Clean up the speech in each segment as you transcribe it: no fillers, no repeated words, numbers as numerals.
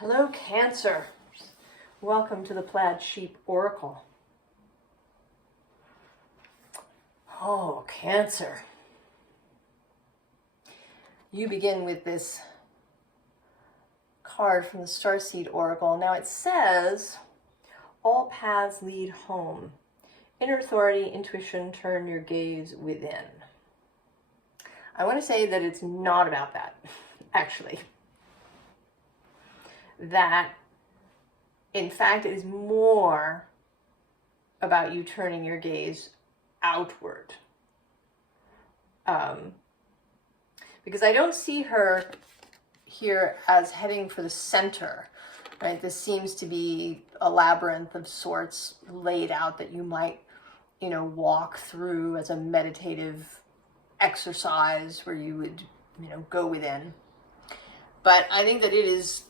Hello, Cancer. Welcome to the Plaid Oracle. Oh, Cancer. You begin with this card from the Starseed Oracle. Now it says, all paths lead home. Inner authority, intuition, turn your gaze within. I want to say that it's not about that, actually. That, in fact, it is more about you turning your gaze outward. Because I don't see her here as heading for the center, right? This seems to be a labyrinth of sorts laid out that you might, walk through as a meditative exercise where you would, go within. But I think that it's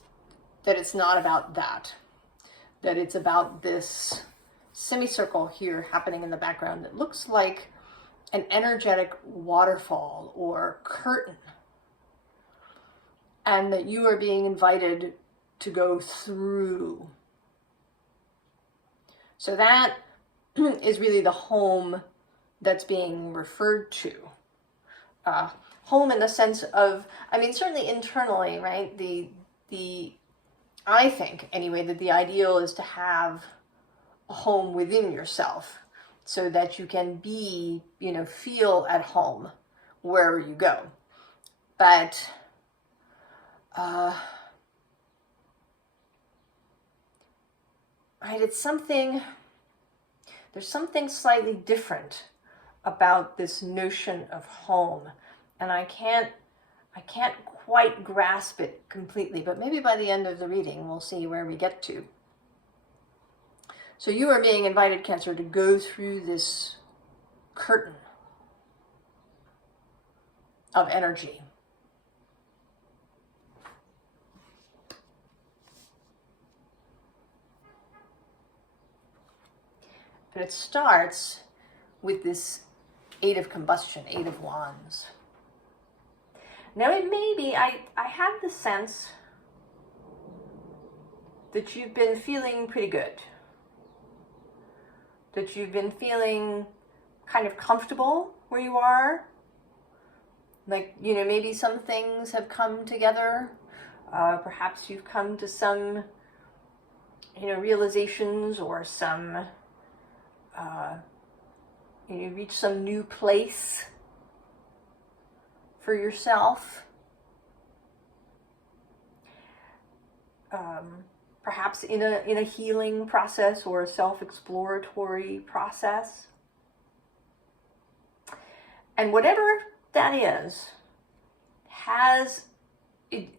not about that it's about this semicircle here happening in the background that looks like an energetic waterfall or curtain, and that you are being invited to go through. So that is really the home that's being referred to. Home in the sense of, certainly internally, right? I think, anyway, that the ideal is to have a home within yourself so that you can be, feel at home wherever you go. But right, there's something slightly different about this notion of home. And I can't quite grasp it completely, but maybe by the end of the reading, we'll see where we get to. So you are being invited, Cancer, to go through this curtain of energy. And it starts with this Eight of Combustion, Eight of Wands. Now it may be, I have the sense that you've been feeling pretty good. That you've been feeling kind of comfortable where you are. Like, maybe some things have come together. Perhaps you've come to some, realizations or some, you reach some new place for yourself. Perhaps in a healing process or a self-exploratory process. And whatever that is,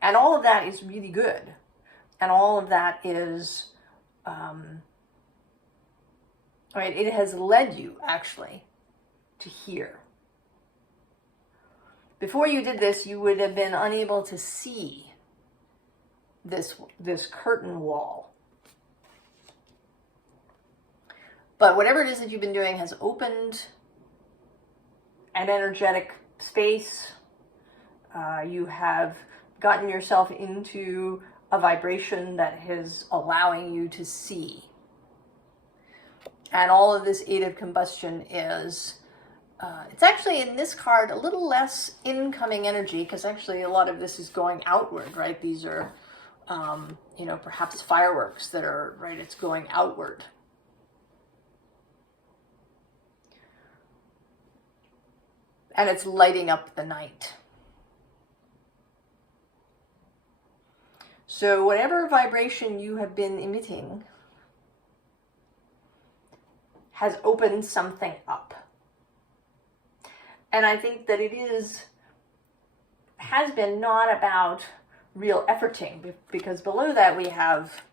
and all of that is really good. And all of that is, right, it has led you actually to here. Before you did this, you would have been unable to see this curtain wall. But whatever it is that you've been doing has opened an energetic space. You have gotten yourself into a vibration that is allowing you to see. And all of this Eight of Combustion is, it's actually in this card a little less incoming energy, because actually a lot of this is going outward, right? These are, perhaps fireworks that are, right, it's going outward. And it's lighting up the night. So whatever vibration you have been emitting has opened something up. And I think that has been not about real efforting, because below that we have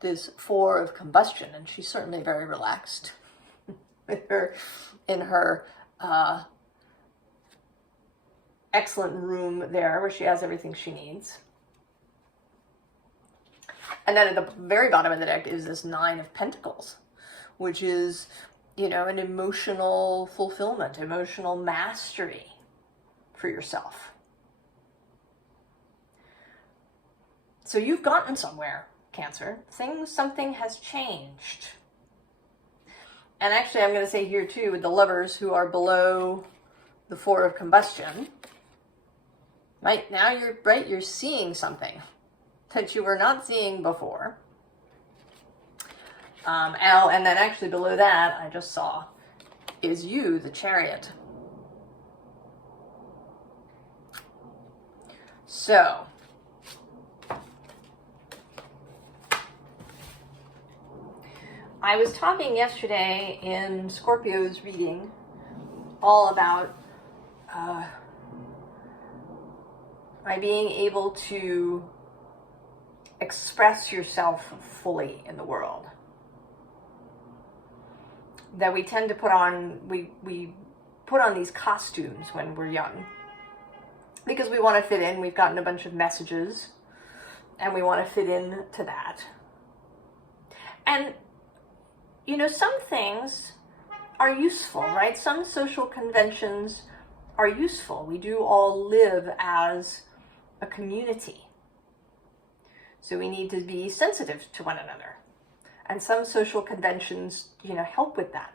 this Four of Combustion, and she's certainly very relaxed in her excellent room there where she has everything she needs. And then at the very bottom of the deck is this Nine of Pentacles, which is, an emotional fulfillment, emotional mastery for yourself. So you've gotten somewhere, Cancer. Something has changed. And actually, I'm going to say here too, with the Lovers who are below the Four of Combustion, right now you're seeing something that you were not seeing before. And then actually below that, I just saw, is you, the Chariot. So, I was talking yesterday in Scorpio's reading all about by being able to express yourself fully in the world. That we tend to put on, we put on these costumes when we're young because we want to fit in. We've gotten a bunch of messages and we want to fit in to that. And, you know, some things are useful, right? Some social conventions are useful. We do all live as a community. So we need to be sensitive to one another. And some social conventions, you know, help with that.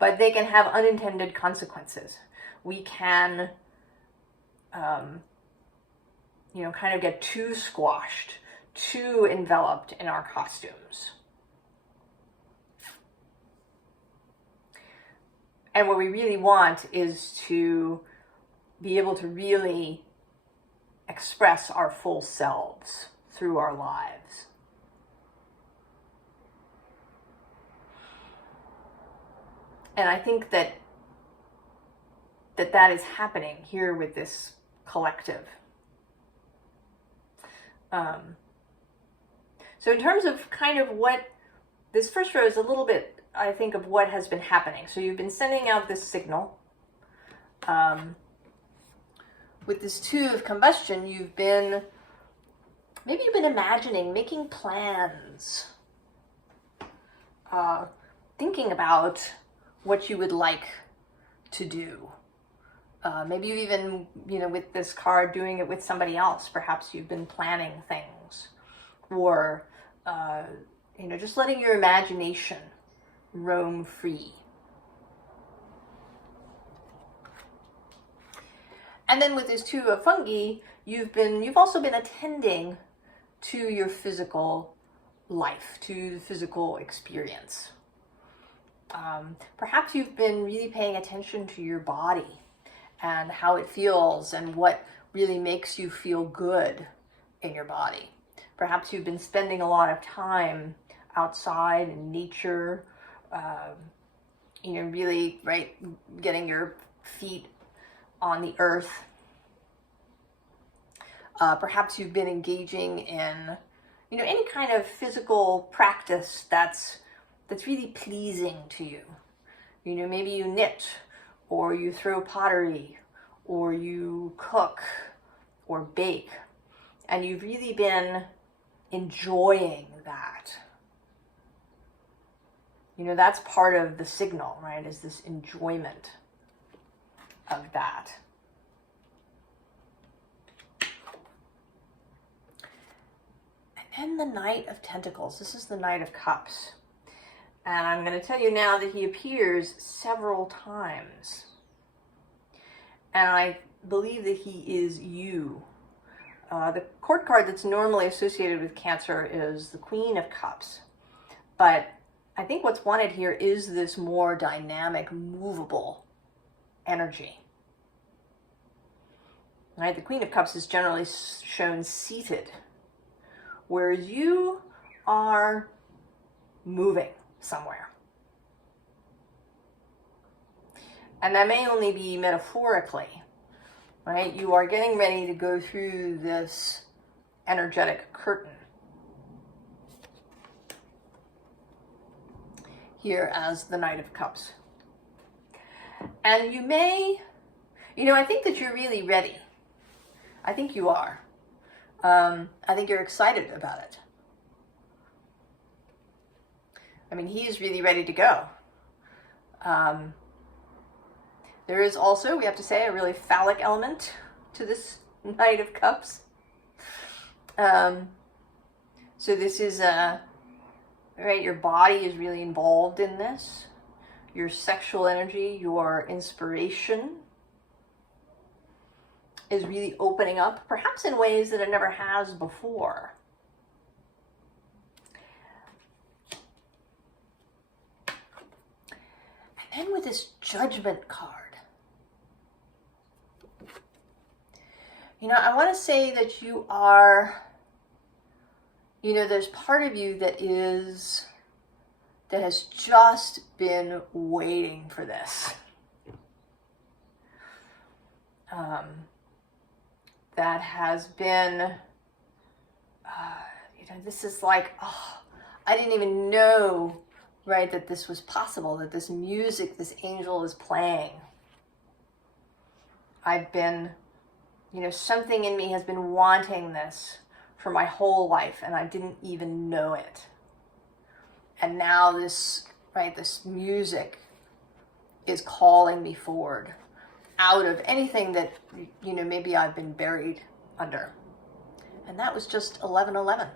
But they can have unintended consequences. We can, you know, kind of get too squashed, too enveloped in our costumes. And what we really want is to be able to really express our full selves through our lives. And I think that is happening here with this collective. So in terms of kind of what, this first row is a little bit, I think, of what has been happening. So you've been sending out this signal. With this Two of Combustion, maybe you've been imagining, making plans, thinking about what you would like to do. Maybe you even, you know, with this card, doing it with somebody else. Perhaps you've been planning things, or, you know, just letting your imagination roam free. And then with this Two of Fungi, you've also been attending to your physical life, to the physical experience. Perhaps you've been really paying attention to your body and how it feels and what really makes you feel good in your body. Perhaps you've been spending a lot of time outside in nature, you know, really, right, getting your feet on the earth. Perhaps you've been engaging in, you know, any kind of physical practice that's really pleasing to you. You know, maybe you knit, or you throw pottery, or you cook, or bake, and you've really been enjoying that. You know, that's part of the signal, right, is this enjoyment of that. And then the Knight of Pentacles. This is the Knight of Cups. And I'm going to tell you now that he appears several times. And I believe that he is you. The court card that's normally associated with Cancer is the Queen of Cups. But I think what's wanted here is this more dynamic, movable energy. Right? The Queen of Cups is generally shown seated, whereas you are moving somewhere. And that may only be metaphorically, right? You are getting ready to go through this energetic curtain here as the Knight of Cups. And you may, you know, I think that you're really ready. I think you are. I think you're excited about it. I mean, he is really ready to go. There is also, we have to say, a really phallic element to this Knight of Cups. So this is right, your body is really involved in this. Your sexual energy, your inspiration is really opening up, perhaps in ways that it never has before. And then with this Judgment card, you know, I want to say that you are, you know, there's part of you that has just been waiting for this. That has been, you know, this is like, oh, I didn't even know, right, that this was possible, that this music, this angel is playing. I've been, you know, something in me has been wanting this for my whole life, and I didn't even know it. And now this, right, this music is calling me forward out of anything that, you know, maybe I've been buried under. And that was just 11:11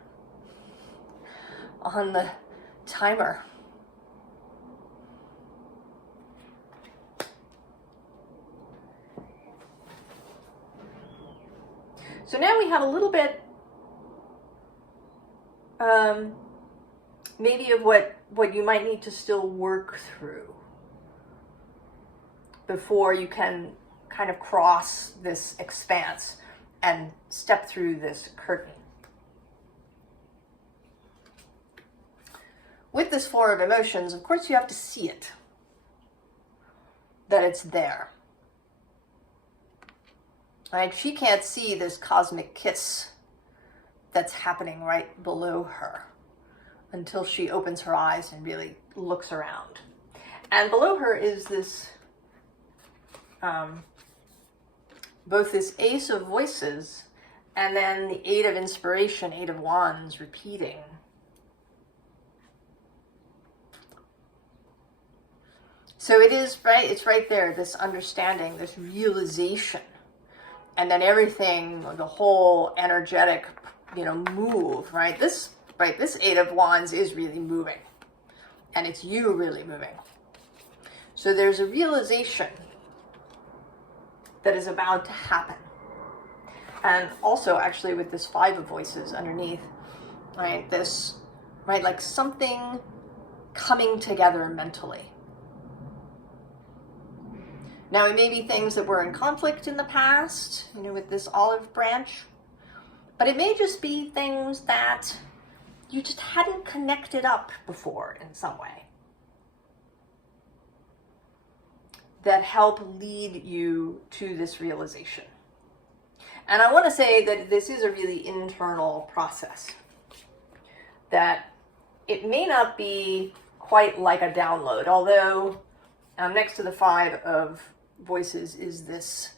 on the timer. So now we have a little bit maybe of what you might need to still work through before you can kind of cross this expanse and step through this curtain. With this Four of Emotions, of course, you have to see it, that it's there. Right? She can't see this cosmic kiss that's happening right below her until she opens her eyes and really looks around. And below her is this, both this Ace of Voices and then the Eight of Inspiration, Eight of Wands repeating. So it is, right, it's right there, this understanding, this realization. And then everything, the whole energetic, you know, move, right? This Eight of Wands is really moving. And it's you really moving. So there's a realization that is about to happen. And also, actually, with this Five of Voices underneath, right? This, right, like something coming together mentally. Now, it may be things that were in conflict in the past, you know, with this olive branch, but it may just be things that you just hadn't connected up before in some way that help lead you to this realization. And I want to say that this is a really internal process, that it may not be quite like a download, although next to the Five of Voices is this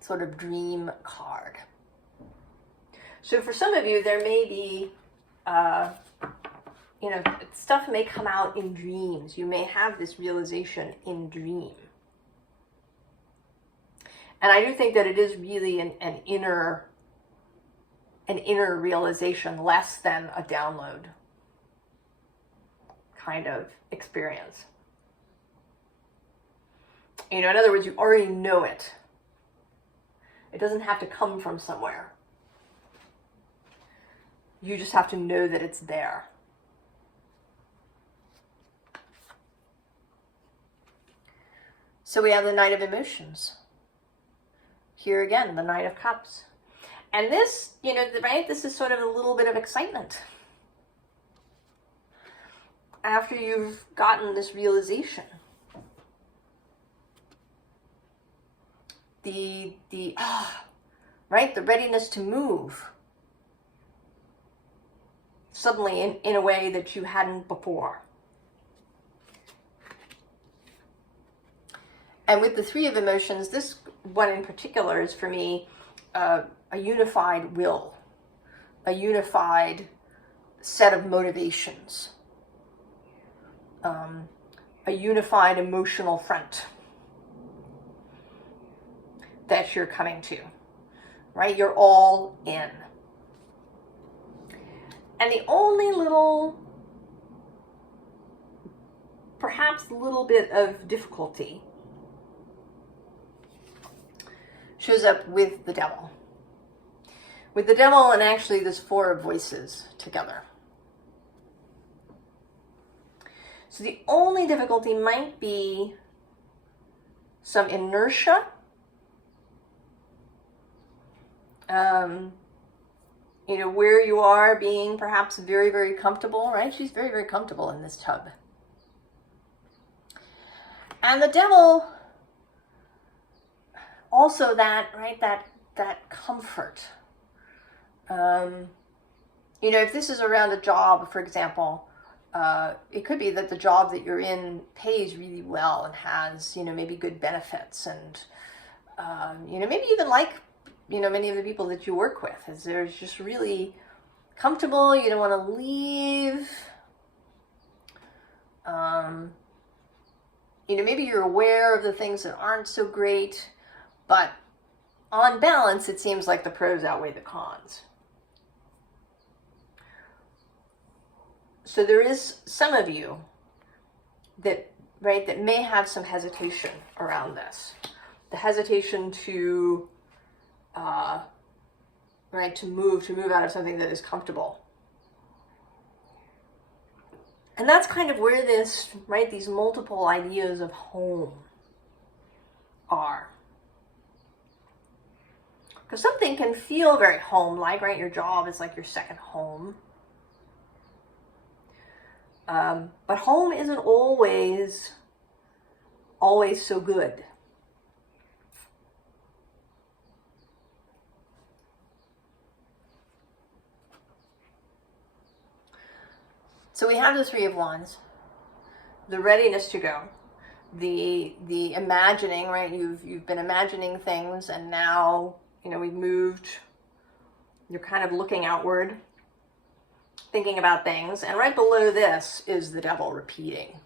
sort of dream card. So for some of you, there may be, you know, stuff may come out in dreams. You may have this realization in dream. And I do think that it is really an inner realization, less than a download kind of experience. You know, in other words, you already know it. It doesn't have to come from somewhere. You just have to know that it's there. So we have the Knight of Emotions. Here again, the Knight of Cups. And this, you know, right, this is sort of a little bit of excitement. After you've gotten this realization. Right, the readiness to move. Suddenly in a way that you hadn't before. And with the Three of Emotions, this one in particular is for me a unified will, a unified set of motivations, a unified emotional front that you're coming to, right? You're all in. And the only little, perhaps a little bit of difficulty shows up with the devil. With the devil and actually this Four of Voices together. So the only difficulty might be some inertia. You know, where you are being perhaps very, very comfortable, right? She's very, very comfortable in this tub. And the devil, also that, right, that comfort. You know, if this is around a job, for example, it could be that the job that you're in pays really well and has, you know, maybe good benefits and, you know, maybe even like, you know, many of the people that you work with, is they're just really comfortable. You don't want to leave. You know, maybe you're aware of the things that aren't so great, but on balance, it seems like the pros outweigh the cons. So there is some of you that, right, that may have some hesitation around this. The hesitation to, right, to move out of something that is comfortable. And that's kind of where this, right, these multiple ideas of home are. Because something can feel very home-like, right? Your job is like your second home. But home isn't always so good. So we have the Three of Wands, the readiness to go, the imagining, right? You've been imagining things, and now, you know, we've moved. You're kind of looking outward, thinking about things, and right below this is the devil repeating,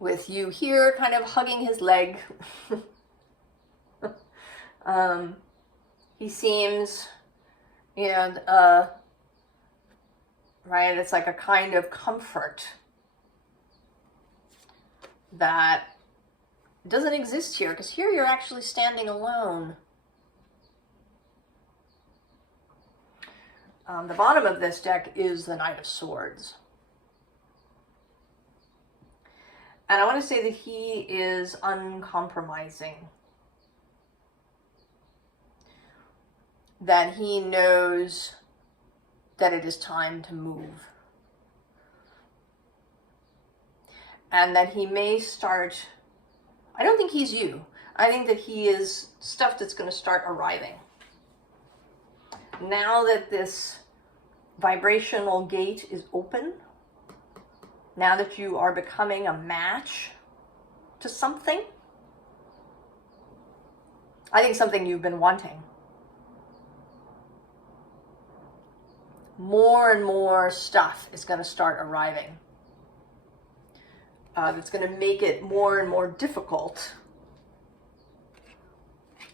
with you here kind of hugging his leg. He seems, you know, right, it's like a kind of comfort that doesn't exist here, because here you're actually standing alone. The bottom of this deck is the Knight of Swords. And I want to say that he is uncompromising. That he knows that it is time to move. And that he may start, I don't think he's you. I think that he is stuff that's going to start arriving. Now that this vibrational gate is open, now that you are becoming a match to something, I think something you've been wanting. More and more stuff is going to start arriving. That's going to make it more and more difficult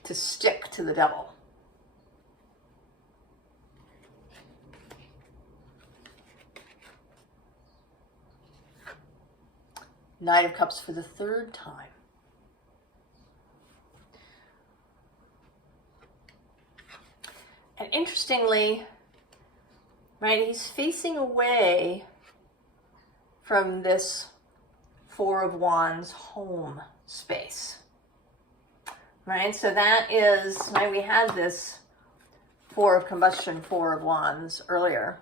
to stick to the devil. Knight of Cups for the third time. And interestingly, right, he's facing away from this Four of Wands home space. Right, so that is, right, we had this Four of Combustion, Four of Wands earlier.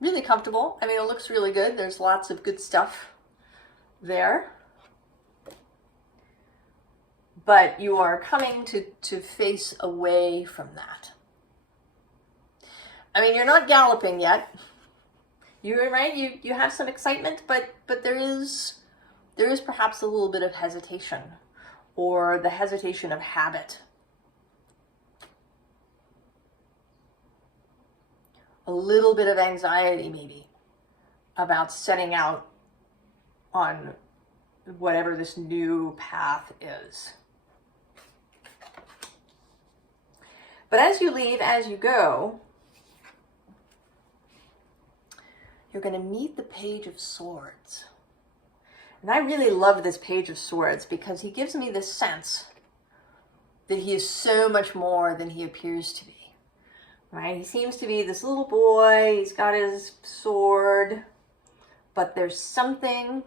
Really comfortable. I mean, it looks really good. There's lots of good stuff there. But you are coming to face away from that. I mean, you're not galloping yet. You're right. You have some excitement, but there is perhaps a little bit of hesitation, or the hesitation of habit. A little bit of anxiety, maybe, about setting out on whatever this new path is. But as you leave, as you go, you're going to meet the Page of Swords. And I really love this Page of Swords because he gives me this sense that he is so much more than he appears to be. Right? He seems to be this little boy, he's got his sword, but there's something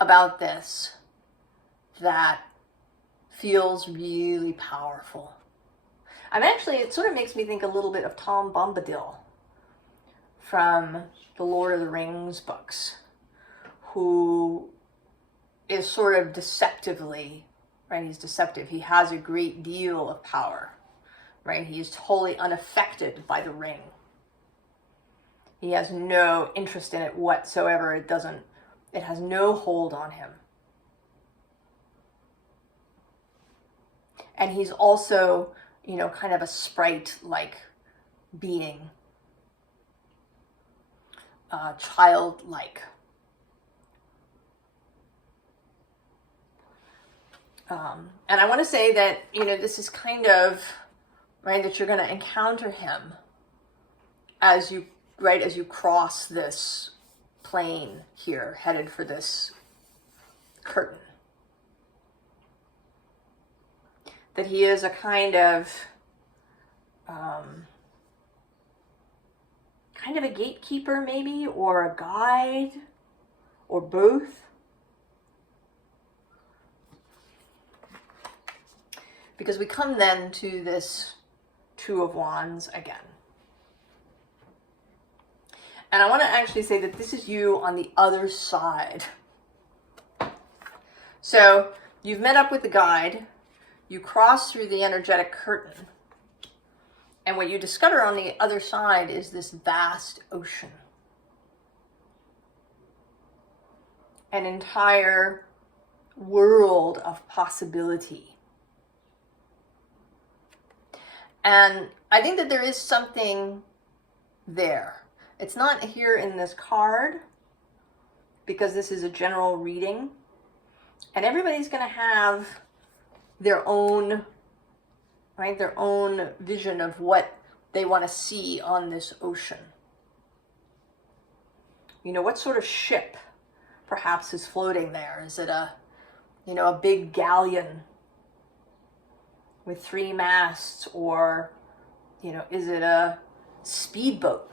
about this that feels really powerful. It sort of makes me think a little bit of Tom Bombadil from the Lord of the Rings books, who is sort of deceptively, right? He's deceptive. He has a great deal of power, right? He is totally unaffected by the ring. He has no interest in it whatsoever. It has no hold on him. And he's also, kind of a sprite-like being, childlike. And I want to say that, this is kind of, right, that you're going to encounter him as you cross this plane here, headed for this curtain. That he is a kind of a gatekeeper maybe, or a guide, or both. Because we come then to this Two of Wands again. And I want to actually say that this is you on the other side. So you've met up with the guide, you cross through the energetic curtain, and what you discover on the other side is this vast ocean. An entire world of possibility. And I think that there is something there. It's not here in this card, because this is a general reading. And everybody's going to have their own, right, their own vision of what they want to see on this ocean. What sort of ship perhaps is floating there? Is it a big galleon with 3 masts, or, is it a speedboat,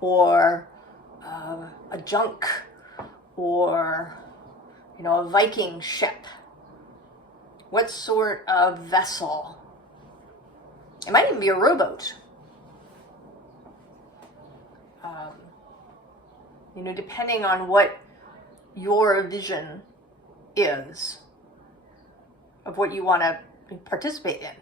or a junk, or, a Viking ship? What sort of vessel? It might even be a rowboat. Depending on what your vision is of what you want to participate in.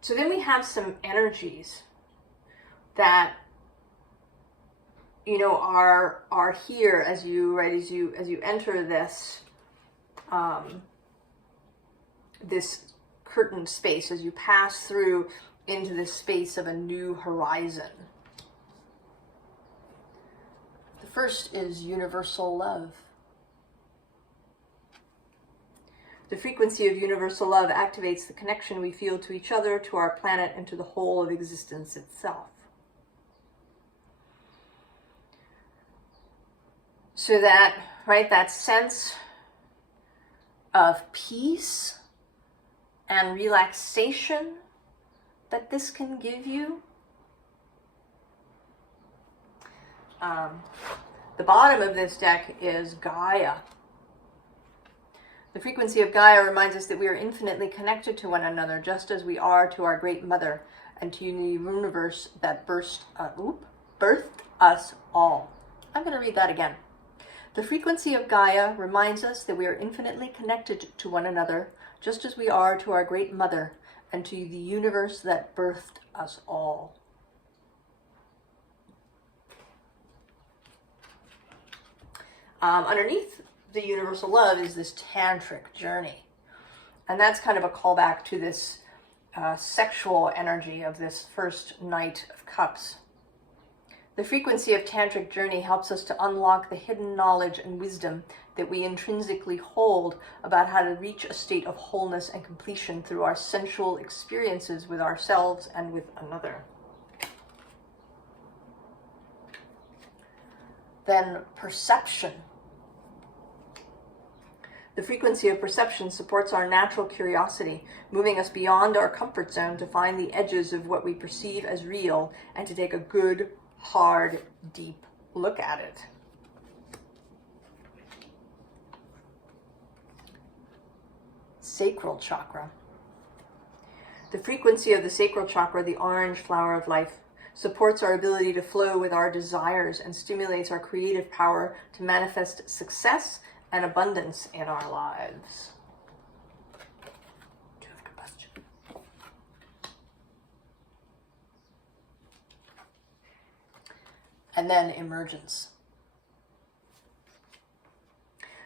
So then we have some energies that are here as you enter this this curtain space, as you pass through into this space of a new horizon. The first is universal love. The frequency of universal love activates the connection we feel to each other, to our planet, and to the whole of existence itself. So that, right, that sense of peace and relaxation that this can give you. The bottom of this deck is Gaia. The frequency of Gaia reminds us that we are infinitely connected to one another, just as we are to our Great Mother and to the universe that birthed us all. I'm going to read that again. The frequency of Gaia reminds us that we are infinitely connected to one another, just as we are to our Great Mother and to the universe that birthed us all. Underneath the universal love is this tantric journey. And that's kind of a callback to this sexual energy of this first Knight of Cups. The frequency of tantric journey helps us to unlock the hidden knowledge and wisdom that we intrinsically hold about how to reach a state of wholeness and completion through our sensual experiences with ourselves and with another. Then perception. The frequency of perception supports our natural curiosity, moving us beyond our comfort zone to find the edges of what we perceive as real and to take a good, hard, deep look at it. Sacral chakra. The frequency of the sacral chakra, the orange flower of life, supports our ability to flow with our desires and stimulates our creative power to manifest success and abundance in our lives. Do you have a question? And then emergence.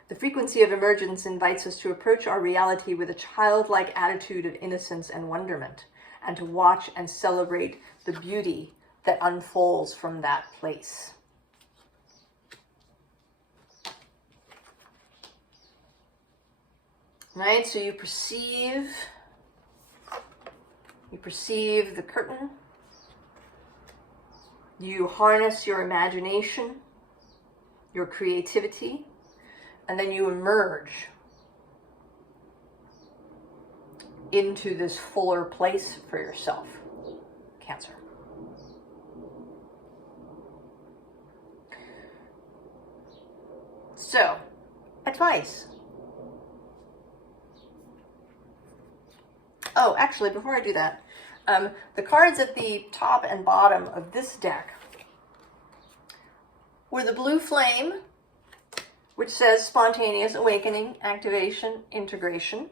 The frequency of emergence invites us to approach our reality with a childlike attitude of innocence and wonderment, and to watch and celebrate the beauty that unfolds from that place. Right, so you perceive the curtain, you harness your imagination, your creativity, and then you emerge into this fuller place for yourself, Cancer. So, advice. Oh, actually, before I do that, the cards at the top and bottom of this deck were the blue flame, which says spontaneous awakening, activation, integration.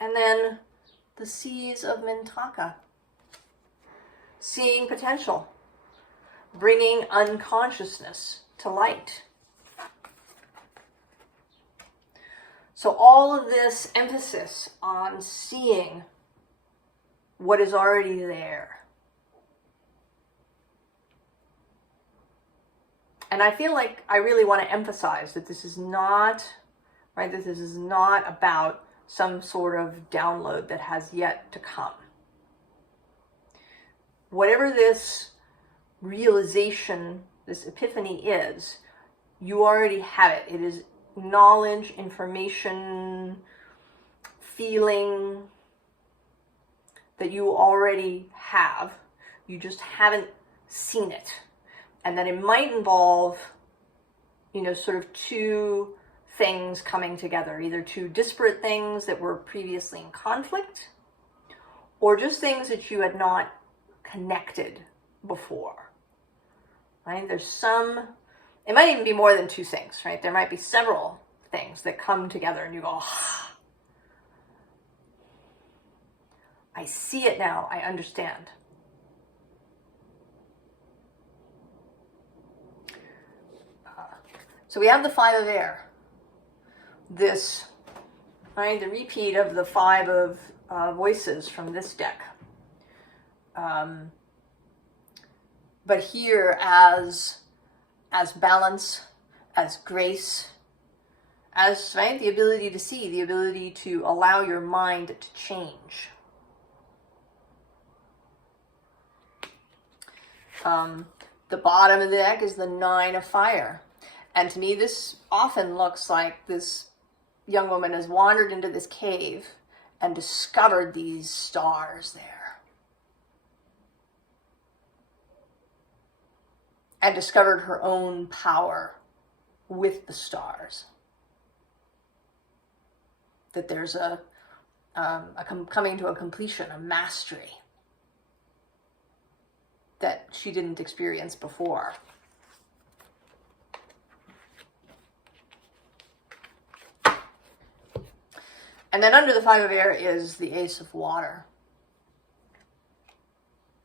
And then the Seas of Mintaka, seeing potential, bringing unconsciousness to light. So all of this emphasis on seeing what is already there. And I feel like I really want to emphasize that this is not, right, that this is not about some sort of download that has yet to come. Whatever this realization, this epiphany is, you already have it. It is knowledge, information, feeling that you already have. You just haven't seen it. And that it might involve, sort of two things coming together, either two disparate things that were previously in conflict, or just things that you had not connected before, right? It might even be more than two things, right? There might be several things that come together and you go, I see it now, I understand. So we have the Five of Air. This, right, the repeat of the Five of Voices from this deck. But here as balance, as grace, as, right, the ability to see, the ability to allow your mind to change. The bottom of the deck is the Nine of Fire. And to me, this often looks like this young woman has wandered into this cave and discovered these stars there. And discovered her own power with the stars. That there's a coming to a completion, a mastery that she didn't experience before. And then under the Five of Air is the Ace of Water.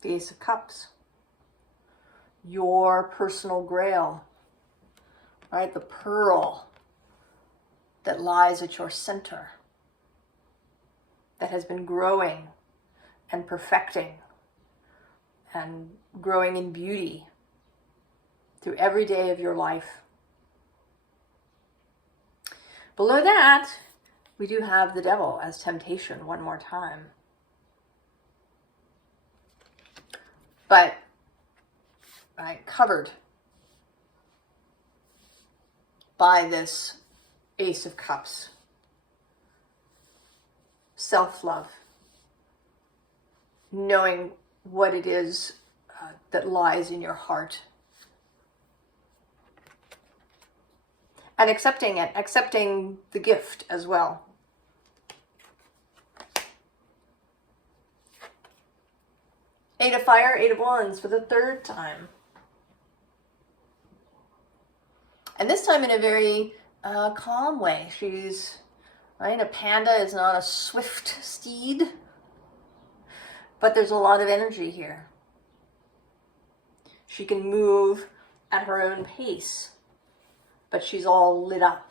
The Ace of Cups. Your personal grail. Right? The pearl that lies at your center. That has been growing and perfecting and growing in beauty through every day of your life. Below that, we do have the devil as temptation one more time. But covered by this Ace of Cups. Self-love. Knowing what it is that lies in your heart. And accepting it, accepting the gift as well. Eight of Fire, Eight of Wands for the third time. And this time in a very calm way. She's, right, a panda is not a swift steed, but there's a lot of energy here. She can move at her own pace, but she's all lit up.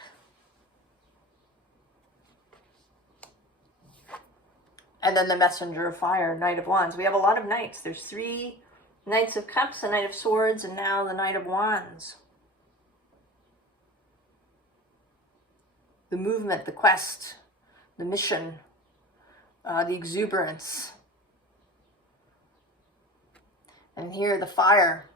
And then the Messenger of Fire, Knight of Wands. We have a lot of knights. There's 3 Knights of Cups, a Knight of Swords, and now the Knight of Wands. The movement, the quest, the mission, the exuberance. And here the fire.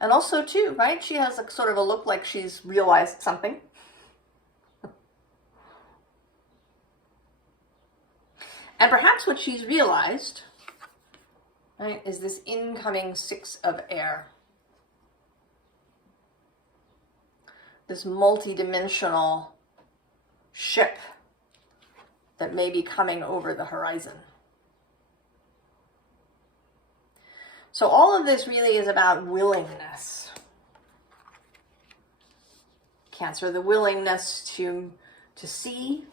And also too, right, she has a sort of a look like she's realized something. And perhaps what she's realized, right, is this incoming 6 of Air. This multi-dimensional ship that may be coming over the horizon. So all of this really is about willingness. Cancer, the willingness to see,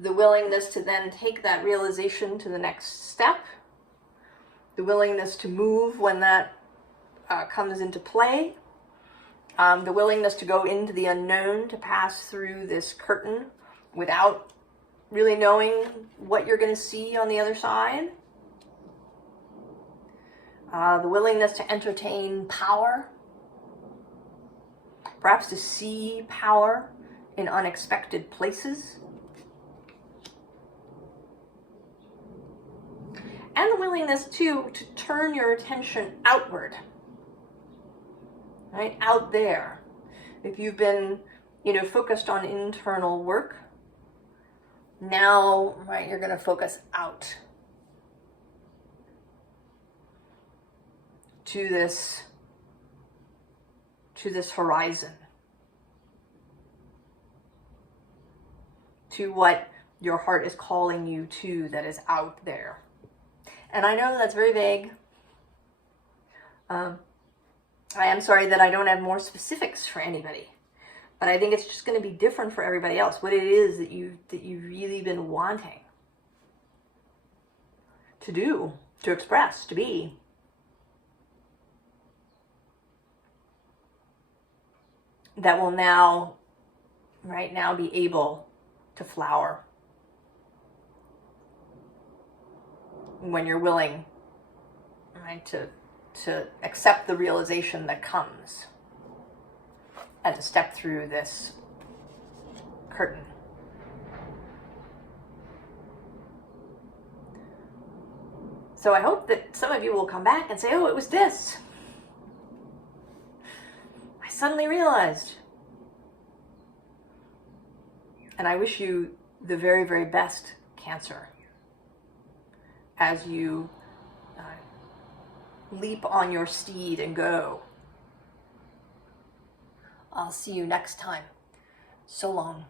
the willingness to then take that realization to the next step, the willingness to move when that comes into play, the willingness to go into the unknown, to pass through this curtain without really knowing what you're going to see on the other side. The willingness to entertain power, perhaps to see power in unexpected places. And the willingness to turn your attention outward, right? Out there. If you've been, focused on internal work, now, right, you're going to focus out to this horizon, to what your heart is calling you to that is out there. And I know that's very vague. I am sorry that I don't have more specifics for anybody, but I think it's just going to be different for everybody else. What it is that you've really been wanting to do, to express, to be. That will now, right now, be able to flower. When you're willing, right, to accept the realization that comes and to step through this curtain. So I hope that some of you will come back and say, oh, it was this. I suddenly realized. And I wish you the very, very best, Cancer, as you leap on your steed and go. I'll see you next time. So long.